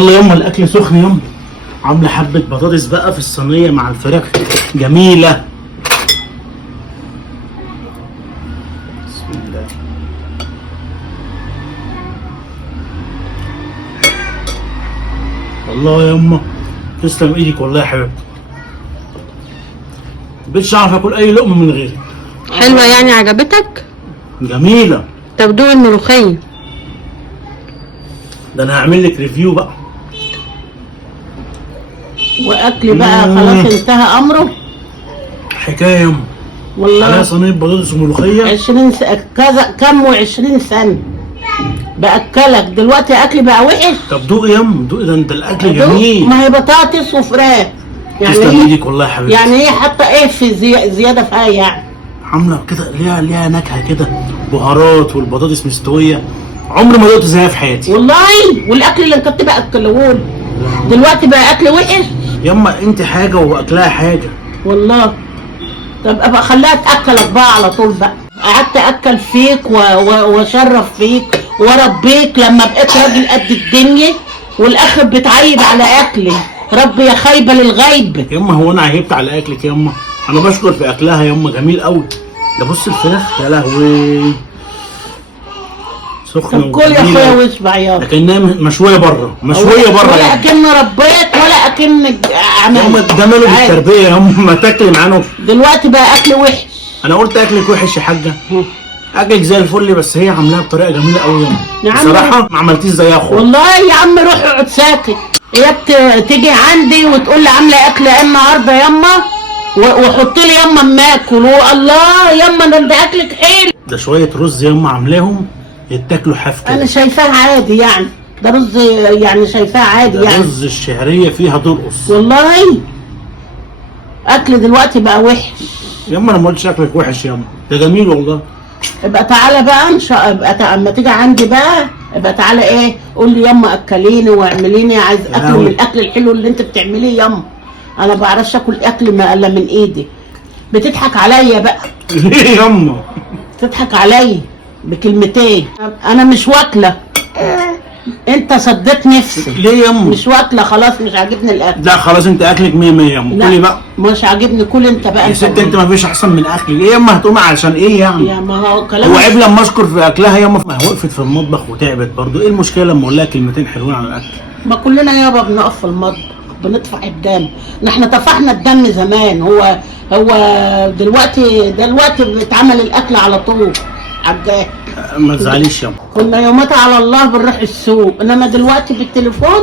يلا يما الاكل سخن يما. عامله حبه بطاطس بقى في الصينيه مع الفراخ جميله. بسم الله. والله يما تسلم ايدك والله يا حبيبتي. مبقتش اعرف اكل اي لقمه من غيرك. حلوة يعني عجبتك؟ جميله. طب دوق الملوخية. ده انا هعمل لك ريفيو بقى. واكل بقى خلاص انتهى امره. حكايه يما. والله عليها صينيه بطاطس وملوخيه 20 كذا كم و20 سنه باكلك دلوقتي اكلي بقى وحش. طب دوقي يما دوقي، ده انت الاكل دوق، جميل. ما هي بطاطس وفراخ يعني تسلم هي ايدك والله يا حبيبتي. يعني هي حاطه ايه في زياده فيها يعني. عامله كده ليها نكهه كده، بهارات والبطاطس مستويه. عمري ما دقت زيها في حياتي والله والاكل اللي كنت باكلهولي دلوقتي بقى اكل وحش. يما. انت حاجه واكلها حاجه. والله طب ابقى خليها تاكلك بقى على طول بقى. قعدت اكل فيك واشرف فيك واربيك لما بقيت راجل قد الدنيا والاخر بتعيب على اكلي. ربي يا خايبه للغيب. يما هو انا عيبت على اكلك يما؟ انا بشكر في اكلها يما، جميل قوي. ده بص الفراخ يا لهوي سخنه طب كل يا اخويا واشبع يابا. لكنها مشويه بره، مشويه بره ولا يما. اكن ربيت ولا اكن يما عملت. ده ماله عادي. بالتربيه يما، ما تاكلي معانا. دلوقتي بقى اكل وحش. انا قلت اكلك وحش يا حاجه؟ اكلك زي الفل، بس هي عاملاها بطريقه جميله قوي يما. يا عم بصراحه ما عملتيش زيها خالص. والله يا عم روح اقعد ساكت. هي تيجي عندي وتقول لي عامله اكل ايه النهارده يما وحط لي يما اما اكل. والله يما ده اكلك حلو. ده شويه رز يما عاملاهم يتاكلوا حاف كده. انا شايفاها عادي يعني. ده رز يعني شايفاها عادي ده يعني. رز الشعريه فيها ترقص. والله اكل دلوقتي بقى وحش. يما انا ما قلتش اكلك وحش يما، ده جميل والله. ابقى تعالى بقى ان شاء ابقى اما تيجي عندي بقى ابقى تعالى ايه قول لي يما اكليني واعمليني. عايز اكل من الاكل الحلو اللي انت بتعمليه يما. انا ما بعرفش اكل اكل ما الا من ايدي. بتضحك عليا بقى. ليه يما؟ تضحك عليا بكلمتين. انا مش واكله. انت صديت نفسي. ليه يما؟ مش واكله خلاص مش عاجبني الاكل. لا خلاص انت اكلك 100 100 يما، لا، كلي بقى. مش عاجبني. كل انت بقى. يا ست انت ما فيش احسن من اكلي. ليه يما هتقومي علشان ايه يعني؟ يا ما هو كلام. هو عيب لما اشكر في اكلها يما؟ ما وقفت في المطبخ وتعبت برضه، ايه المشكله لما اقول لها كلمتين حلوين عن الاكل؟ ما كلنا يابا بنقف في المطبخ بنطفح الدم. احنا طفحنا الدم زمان. هو دلوقتي بيتعمل الاكل على طول عجاه. ما تزعليش يما. كنا يومات على الله بنروح السوق انما دلوقتي بالتليفون